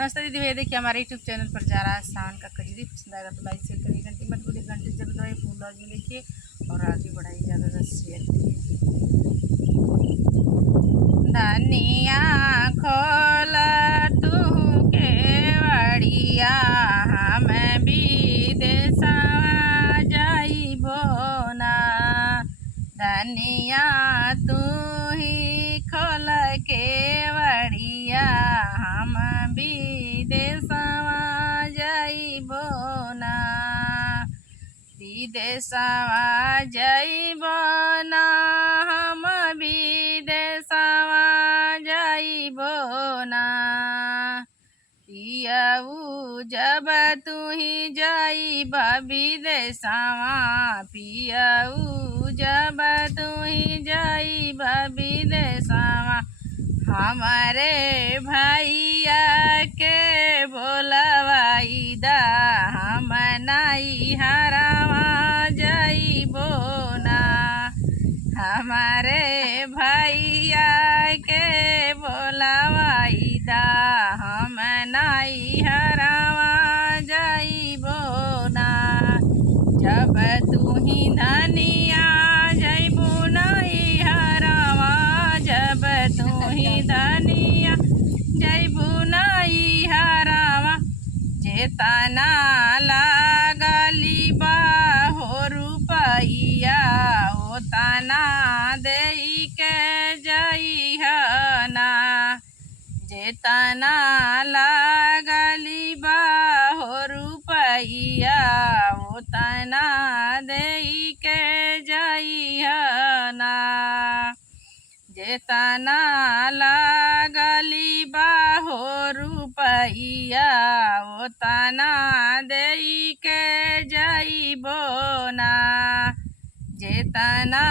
नमस्ते दीदी भैया, देखिए हमारे यूट्यूब चैनल पर जा रहा है सावन का कजरी। पसंद आएगा तो लाइक शेयर करिए, घंटी मत भूलिए, घंटी जरूर दबाइए, फूल आज में देखिए और आगे बढ़ाइए, ज़्यादा से शेयर करिए। धनिया खोला तू केवड़िया, हम विदेशवा जाइबो ना। धनिया तू ही खोल केवड़िया, हम विदेशवा जाइबो ना। विदेशवा जाइबो ना, हम विदेशवा जाइबो ना। पियऊ जब तू ही जाइब विदेशवा, पियऊ जब तू ही जाइब विदेशवा, हमारे भैया के बोलवाई दा, हम नाई हरावा जाइबो ना। हमारे भैया के बोलवाई दा, हम नाई हरावा जाइबो ना। जब तू ही धनिया जाइबो नाई हरावा, जब तू ही धनिया जाइबो नाई हरावा, जेतना लागली बाहो रुपैया, ओतना देई के जइहना। जेतना लागली बाहो रुपैया, ओतना देई के जइहना। जेतना लागली बाहो रुपैया, ओतना देई के जइबो ना। जेतना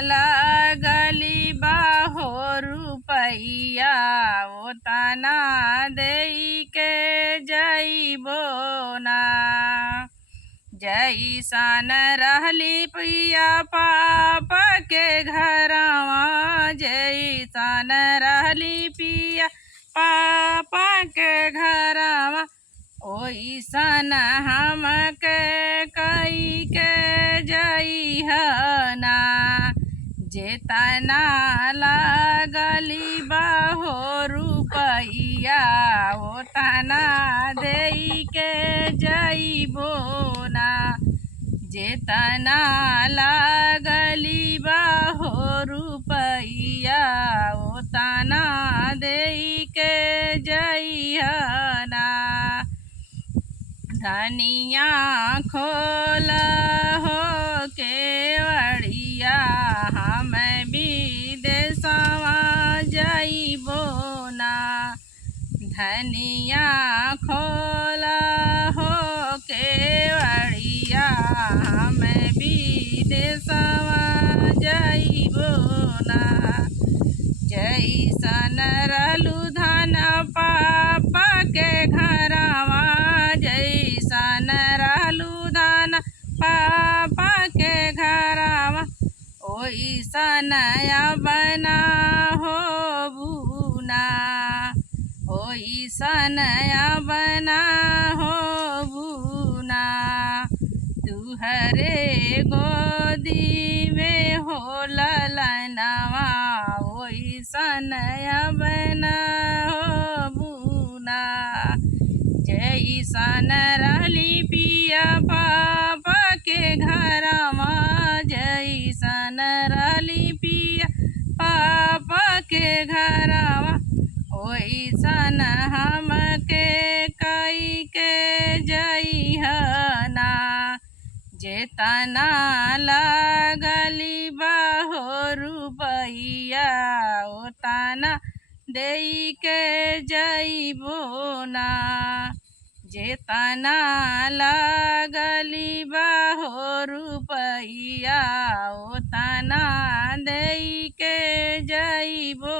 लागली बाहो रुपैया, ओतना देई के जइबो ना। जैसन रहली पिया पापा के घरवा, जैसन रहली पिया पापा के घरवा, ओइसन हमके कई के जइहना। जेतना लागली बाहो रुपैया, ओतना देई के जइबो ना। जेतना लागली बाहो रुपैया, ओतना देई के जइहना। धनिया खोल हो केवड़िया, हम विदेशवा जाइबो ना। धनिया खोल हो केवड़िया, हम विदेशवा जाइबो ना। जैसन रहलू धन पापा के घरवा, जैसन रहलू धन पापा के घरवा, ओइसन बना होबू ना। ओइसन बना होबू ना। तुहरे गोदी में हो ललनवा, ओइसन बना होबू ना। जैसन रहली पिया पापा के घरवा, जैसन रहली पिया पापा के घरवा, ओइसन हमके कई के जइहना। जेतना लागली बाहो रुपैया, ओतना देई के जइबो ना। जेतना लागली बाहो रुपैया, ओतना देई के जइबो